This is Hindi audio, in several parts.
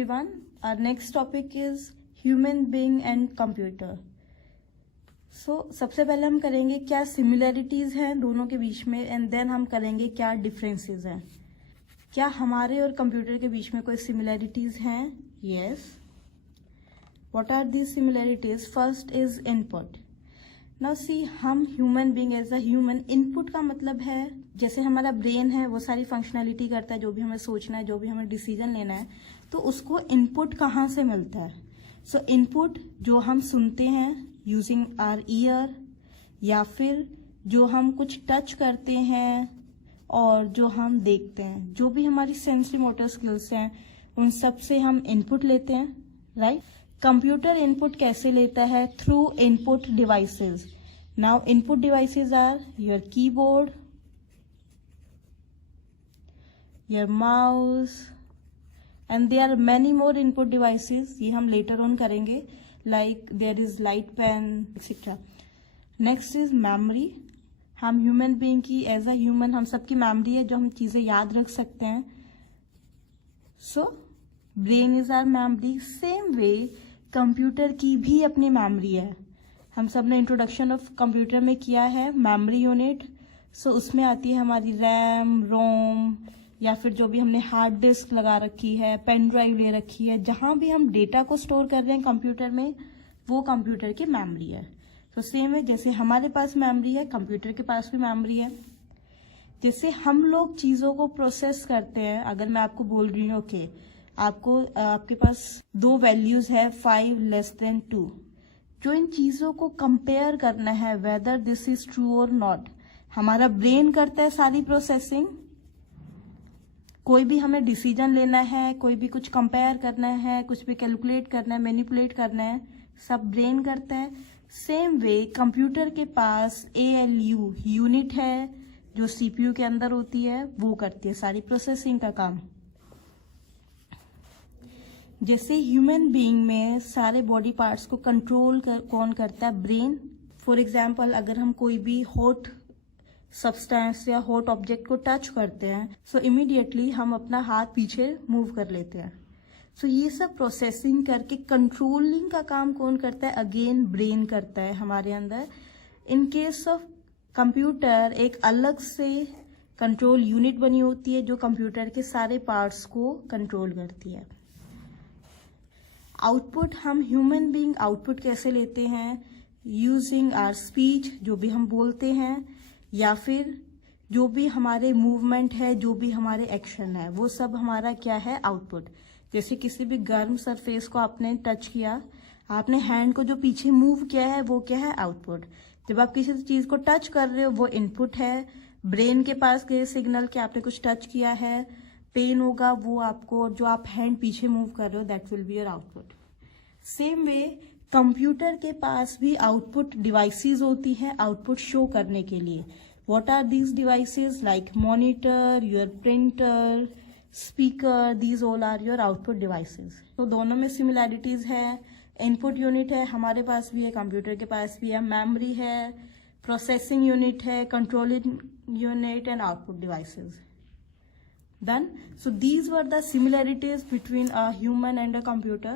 everyone. Our next topic is human being and computer. So सबसे पहले हम करेंगे क्या सिमिलरिटीज हैं दोनों के बीच में, एंड देन हम करेंगे क्या डिफरेंसेस हैं. क्या हमारे और कंप्यूटर के बीच में कोई सिमिलरिटीज हैं? Yes. What are these similarities? First is input. Now see, हम human being as a human, input का मतलब है जैसे हमारा ब्रेन है वो सारी फंक्शनैलिटी करता है, जो भी हमें सोचना है, जो भी हमें डिसीजन लेना है, तो उसको इनपुट कहाँ से मिलता है? सो इनपुट जो हम सुनते हैं यूजिंग आवर ईयर, या फिर जो हम कुछ टच करते हैं और जो हम देखते हैं, जो भी हमारी सेंसरी मोटर स्किल्स हैं, उन सब से हम इनपुट लेते हैं, राइट? कंप्यूटर इनपुट कैसे लेता है? Through input devices. Now input devices are your keyboard, your mouse, and there are many more input devices. ये हम लेटर ऑन करेंगे, like there is light pen etcetera. Next is memory. हम ह्यूमन बीइंग की, एज अ ह्यूमन हम सबकी मेमोरी है जो हम चीजें याद रख सकते हैं. So brain is our memory. Same way computer की भी अपनी मेमोरी है. हम सब ने इंट्रोडक्शन ऑफ कंप्यूटर में किया है मेमोरी यूनिट. सो उसमें आती है हमारी रैम, रोम, या फिर जो भी हमने हार्ड डिस्क लगा रखी है, पेन ड्राइव ले रखी है, जहां भी हम डेटा को स्टोर कर रहे हैं कंप्यूटर में, वो कंप्यूटर की मेमोरी है. तो सेम है, जैसे हमारे पास मेमोरी है, कंप्यूटर के पास भी मेमोरी है. जैसे हम लोग चीजों को प्रोसेस करते हैं, अगर मैं आपको बोल रही हूँ ओके, आपके पास दो वैल्यूज है 5 लेस देन 2, जो इन चीजों को कंपेयर करना है वेदर दिस इज ट्रू और नॉट, हमारा ब्रेन करता है सारी प्रोसेसिंग. कोई भी हमें डिसीजन लेना है, कोई भी कुछ कंपेयर करना है, कुछ भी कैलकुलेट करना है, मैनिपुलेट करना है, सब ब्रेन करता है. सेम वे कंप्यूटर के पास ALU यूनिट है जो CPU के अंदर होती है, वो करती है सारी प्रोसेसिंग का काम. जैसे ह्यूमन बीइंग में सारे बॉडी पार्ट्स को कंट्रोल कौन करता है? ब्रेन. फॉर एग्जाम्पल, अगर हम कोई भी हॉट सब्सटेंस या हॉट ऑब्जेक्ट को टच करते हैं, सो इमीडिएटली हम अपना हाथ पीछे मूव कर लेते हैं. सो ये सब प्रोसेसिंग करके कंट्रोलिंग का काम कौन करता है? अगेन ब्रेन करता है हमारे अंदर. इन केस ऑफ कंप्यूटर एक अलग से कंट्रोल यूनिट बनी होती है जो कंप्यूटर के सारे पार्ट्स को कंट्रोल करती है. आउटपुट, हम ह्यूमन बीइंग आउटपुट कैसे लेते हैं? यूजिंग आवर स्पीच, जो भी हम बोलते हैं, या फिर जो भी हमारे मूवमेंट है, जो भी हमारे एक्शन है, वो सब हमारा क्या है? आउटपुट. जैसे किसी भी गर्म सरफेस को आपने टच किया, आपने हैंड को जो पीछे मूव किया है, वो क्या है? आउटपुट. जब आप किसी चीज को टच कर रहे हो, वो इनपुट है. ब्रेन के पास गए सिग्नल कि आपने कुछ टच किया है, पेन होगा, वो आपको, जो आप हैंड पीछे मूव कर रहे हो, that will be your output. Same way computer के पास भी आउटपुट डिवाइसेस होती हैं आउटपुट शो करने के लिए. What are these devices? Like monitor, your printer, speaker, these all are your output devices. तो दोनों में सिमिलैरिटीज है. इनपुट यूनिट है, हमारे पास भी है, कंप्यूटर के पास भी है. मेमोरी है, प्रोसेसिंग यूनिट है, controlling unit, and output devices. Done. So these were the similarities between a human and a computer.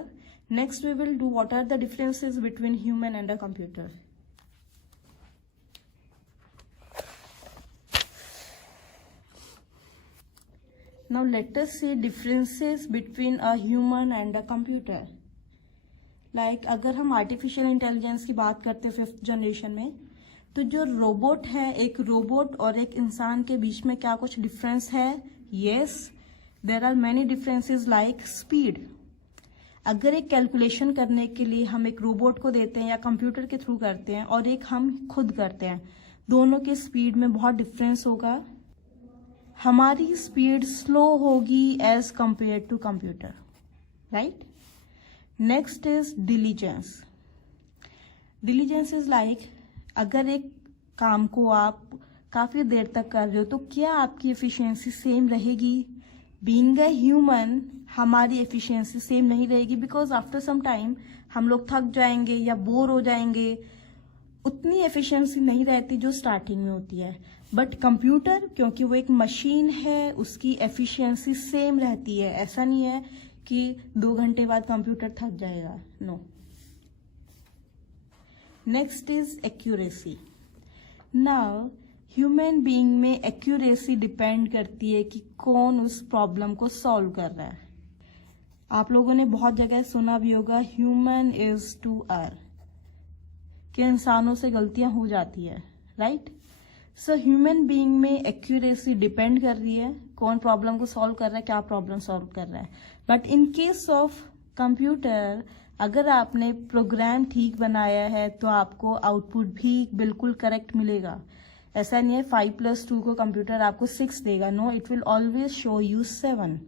Next we will do what are the differences between human and a computer. Now let us see differences between a human and a computer. Like अगर हम आर्टिफिशियल इंटेलिजेंस की बात करते हैं 5th जनरेशन में, तो जो रोबोट है, एक रोबोट और एक इंसान के बीच में क्या कुछ डिफरेंस है? Yes, there are many differences like speed. अगर एक कैलकुलेशन करने के लिए हम एक रोबोट को देते हैं या कंप्यूटर के थ्रू करते हैं, और एक हम खुद करते हैं, दोनों के स्पीड में बहुत डिफरेंस होगा. हमारी स्पीड स्लो होगी as compare to computer, right? Next is diligence. Diligence is like अगर एक काम को आप काफी देर तक कर रहे हो, तो क्या आपकी एफिशिएंसी सेम रहेगी? बीइंग अ ह्यूमन हमारी एफिशिएंसी सेम नहीं रहेगी, बिकॉज आफ्टर सम टाइम हम लोग थक जाएंगे या बोर हो जाएंगे. उतनी एफिशिएंसी नहीं रहती जो स्टार्टिंग में होती है. बट कंप्यूटर, क्योंकि वो एक मशीन है, उसकी एफिशिएंसी सेम रहती है. ऐसा नहीं है कि 2 घंटे बाद कंप्यूटर थक जाएगा, no. Next is accuracy. Now human being में एक्यूरेसी डिपेंड करती है कि कौन उस प्रॉब्लम को सॉल्व कर रहा है। आप लोगों ने बहुत जगह सुना भी होगा ह्यूमन इज टू अर्र, कि इंसानों से गलतियां हो जाती है, राइट। सो ह्यूमन बीइंग में एक्यूरेसी डिपेंड कर रही है कौन प्रॉब्लम को सॉल्व कर रहा है, क्या प्रॉब्लम सॉल्व कर रहा है। But in case of computer, अगर आपने प्रोग्राम ठीक बनाया है तो आपको आउटपुट भी बिल्कुल करेक्ट मिलेगा। ऐसा नहीं है 5+2 को कंप्यूटर आपको 6 देगा, no, it will always show you 7।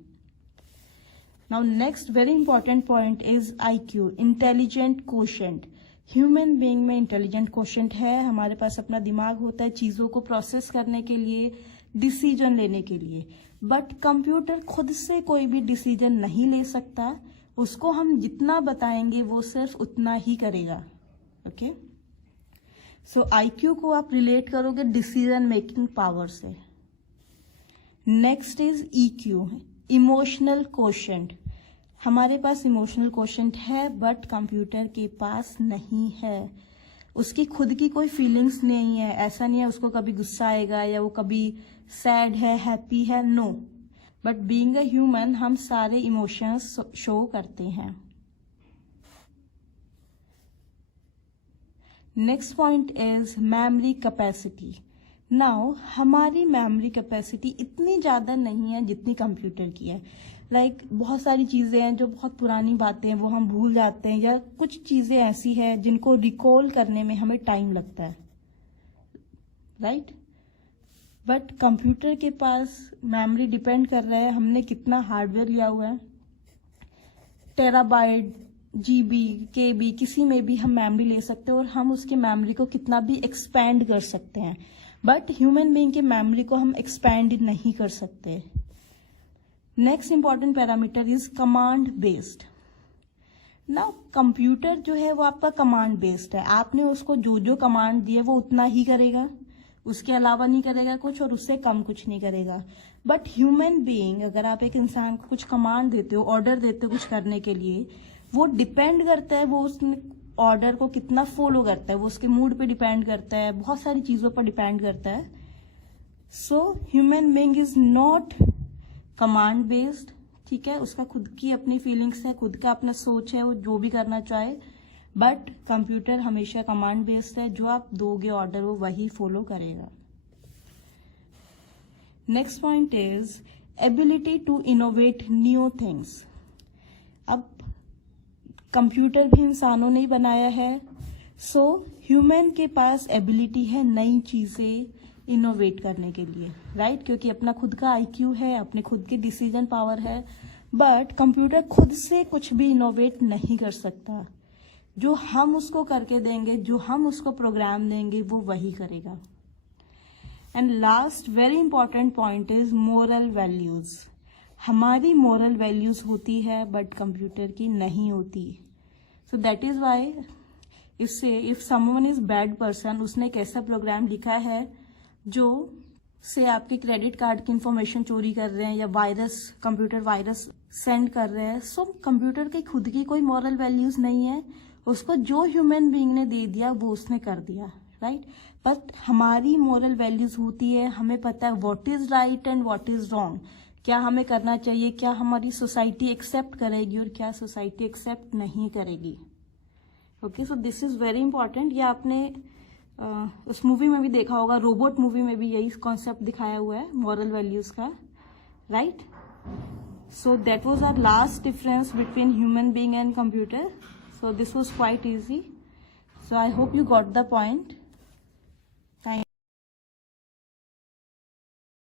Now next very important point is IQ, intelligent quotient. Human being में इंटेलिजेंट कोशेंट है, हमारे पास अपना दिमाग होता है चीजों को प्रोसेस करने के लिए, डिसीजन लेने के लिए। बट कंप्यूटर खुद से कोई भी डिसीजन नहीं ले सकता, उसको हम जितना बताएंगे वो सिर्फ उतना ही करेगा, ओके। सो IQ को आप रिलेट करोगे डिसीजन मेकिंग पावर से। Next is EQ, emotional quotient. हमारे पास इमोशनल कोशेंट है बट कंप्यूटर के पास नहीं है। उसकी खुद की कोई फीलिंग्स नहीं है, ऐसा नहीं है उसको कभी गुस्सा आएगा या वो कभी सैड है, हैप्पी है, no. But being a human हम सारे इमोशंस शो करते हैं। Next point is memory capacity. Now हमारी मेमोरी कैपेसिटी इतनी ज्यादा नहीं है जितनी कंप्यूटर की है। लाइक बहुत सारी चीजें हैं जो बहुत पुरानी बातें हैं वो हम भूल जाते हैं, या कुछ चीजें ऐसी हैं जिनको रिकॉल करने में हमें टाइम लगता है, राइट। बट कंप्यूटर के पास मेमोरी डिपेंड कर रहा है हमने कितना हार्डवेयर लिया हुआ है। टेराबाइट, GB, KB, किसी में भी हम मेमोरी ले सकते हैं और हम उसके मेमोरी को कितना भी एक्सपैंड कर सकते हैं। बट ह्यूमन बीइंग के मेमोरी को हम एक्सपैंड नहीं कर सकते। Next important parameter is command based. Now computer जो है वो आपका कमांड बेस्ड है, आपने उसको जो जो कमांड दिए वो उतना ही करेगा, उसके अलावा नहीं करेगा कुछ और उससे कम कुछ नहीं करेगा। बट ह्यूमन बीइंग, अगर आप एक इंसान को कुछ कमांड देते हो, ऑर्डर देते हो कुछ करने के लिए, वो डिपेंड करता है वो उस ऑर्डर को कितना फॉलो करता है, वो उसके मूड पे डिपेंड करता है, बहुत सारी चीजों पर डिपेंड करता है। So human being is not command based, ठीक है, उसका खुद की अपनी फीलिंग्स है, खुद का अपना सोच है, वो जो भी करना चाहे। बट कंप्यूटर हमेशा कमांड बेस्ड है, जो आप दोगे ऑर्डर वो वही फॉलो करेगा। Next point is ability to innovate new things. अब कंप्यूटर भी इंसानों ने ही बनाया है, सो ह्यूमन के पास एबिलिटी है नई चीजें इनोवेट करने के लिए, राइट, क्योंकि अपना खुद का IQ है, अपने खुद की डिसीजन पावर है। बट कंप्यूटर खुद से कुछ भी इनोवेट नहीं कर सकता, जो हम उसको करके देंगे, जो हम उसको प्रोग्राम देंगे वो वही करेगा। And last very important point is moral values. हमारी मोरल वैल्यूज होती है बट कंप्यूटर की नहीं होती। So that is why if someone is bad person, उसने एक ऐसा प्रोग्राम लिखा है जो से आपके क्रेडिट कार्ड की इंफॉर्मेशन चोरी कर रहे हैं या वायरस, कंप्यूटर वायरस सेंड कर रहे हैं। सो कंप्यूटर की खुद की कोई मॉरल वैल्यूज नहीं है, उसको जो ह्यूमन बीइंग ने दे दिया वो उसने कर दिया, राइट। बट हमारी मॉरल वैल्यूज होती है, हमें पता है what is right and what is wrong, क्या हमें करना चाहिए, क्या हमारी सोसाइटी एक्सेप्ट करेगी और क्या सोसाइटी एक्सेप्ट नहीं करेगी। Okay, so this is very important. ये आपने उस मूवी में भी देखा होगा, रोबोट मूवी में भी यही कॉन्सेप्ट दिखाया हुआ है मॉरल वैल्यूज का, right. So that was our last difference between human being and computer. So this was quite easy. So I hope you got the point.